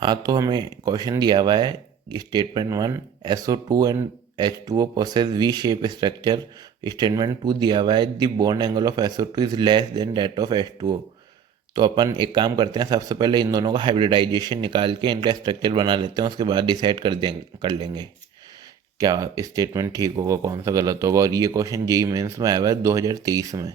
हाँ, तो हमें क्वेश्चन दिया हुआ है statement 1 SO2 and H2O possess V shape structure. Statement 2 दिया हुआ है the bond angle of SO2 is less than that of H2O। तो अपन एक काम करते हैं, सबसे पहले इन दोनों का हाइब्रिडाइजेशन निकाल के इनका स्ट्रक्चर बना लेते हैं, उसके बाद डिसाइड कर लेंगे क्या स्टेटमेंट ठीक होगा कौन सा गलत होगा। और ये क्वेश्चन जेईई मेंस में आया हुआ है 2023 में।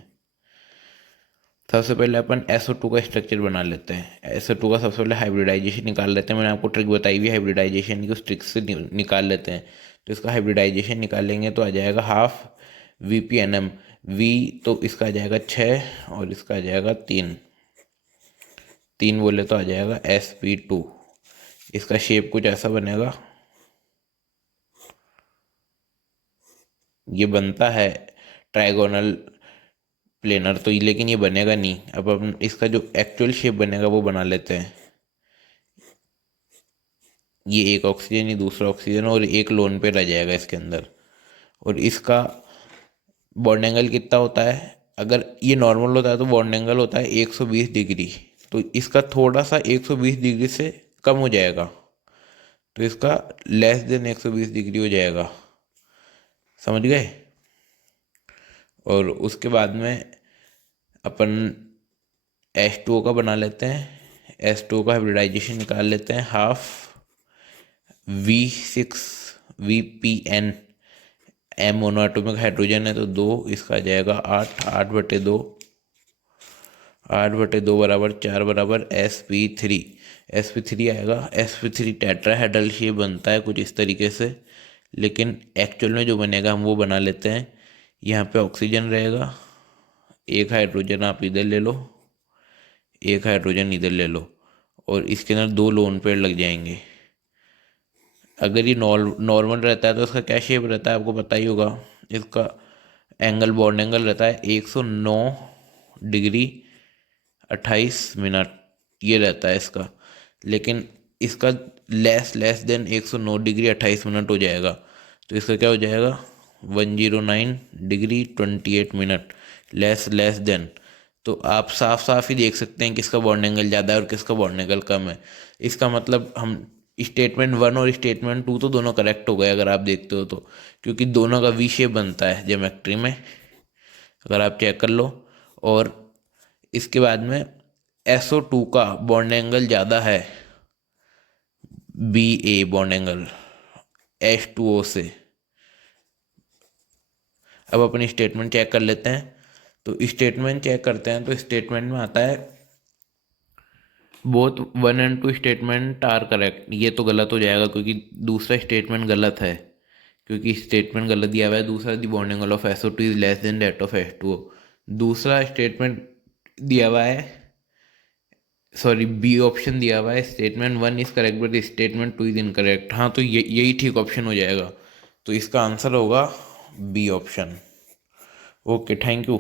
सबसे पहले अपन SO2 का स्ट्रक्चर बना लेते हैं। SO2 का सबसे पहले हाइब्रिडाइजेशन निकाल लेते हैं। मैंने आपको ट्रिक बताई हुई हाइब्रिडाइजेशन की, उस ट्रिक से निकाल लेते हैं। तो इसका हाइब्रिडाइजेशन निकालेंगे तो आ जाएगा हाफ VPNM। V तो इसका आ जाएगा 6 और इसका आ जाएगा 3। 3 बोले तो आ जाएगा SP2। इसका शेप कुछ ऐसा बनेगा, ये बनता है ट्राइगोनल प्लेनर तो, लेकिन ये बनेगा नहीं। अब अपन इसका जो एक्चुअल शेप बनेगा वो बना लेते हैं। ये एक ऑक्सीजन, ये दूसरा ऑक्सीजन और एक लोन पेयर रह जाएगा इसके अंदर। और इसका बॉन्ड एंगल कितना होता है? अगर ये नॉर्मल होता है तो बॉन्ड एंगल होता है 120 डिग्री। तो इसका थोड़ा सा 120 डिग्री से कम हो जाएगा, तो इसका लेस देन 120 डिग्री हो जाएगा। समझ गए? और उसके बाद में अपन H2O का बना लेते हैं। H2O का हाइब्रिडाइजेशन निकाल लेते हैं। Half V6VPN। M monoatomic hydrogen है तो 2, इसका आ जाएगा 8। 8/2, 8/2 बराबर 4 बराबर sp3। sp3 आएगा। sp3 टेट्राहेड्रल शेप बनता है कुछ इस तरीके से, लेकिन एक्चुअल में जो बनेगा हम वो बना लेते हैं। यहाँ पे ऑक्सीजन रहेगा, एक हाइड्रोजन आप इधर ले लो, एक हाइड्रोजन इधर ले लो, और इसके अंदर 2 लोन पेयर लग जाएंगे। अगर ये नॉर्मल रहता है तो इसका क्या शेप रहता है आपको पता ही होगा। इसका एंगल, बॉन्ड एंगल रहता है 109 डिग्री 28 मिनट, ये रहता है इसका। लेकिन इसका लेस देन 109 डिग्री 28 मिनट हो जाएगा, तो इसका क्या हो जाएगा 109 डिग्री 28 मिनट, लेस देन। तो आप साफ साफ ही देख सकते हैं किसका बॉन्ड एंगल ज़्यादा है और किसका बॉन्ड एंगल कम है। इसका मतलब हम स्टेटमेंट 1 और स्टेटमेंट 2 तो दोनों करेक्ट हो गए अगर आप देखते हो तो, क्योंकि दोनों का वी शेप बनता है ज्योमेट्री में, अगर आप चेक कर लो। और इसके बाद में SO2 का बॉन्ड एंगल ज़्यादा है, BA बॉन्ड एंगल H2O से। अब अपनी स्टेटमेंट चेक कर लेते हैं। तो स्टेटमेंट चेक करते हैं तो स्टेटमेंट में आता है both 1 and 2 statement are correct. ये तो गलत हो जाएगा क्योंकि दूसरा स्टेटमेंट गलत है, क्योंकि स्टेटमेंट गलत दिया हुआ है। दूसरा the bond angle of SO2 is less than that of H2O। दूसरा स्टेटमेंट दिया हुआ है, सॉरी बी ऑप्शन दिया हुआ है statement 1 is correct but statement 2 is incorrect. हाँ, तो यही ठीक ऑप्शन हो जाएगा। तो इसका आंसर होगा B option. Okay, thank you.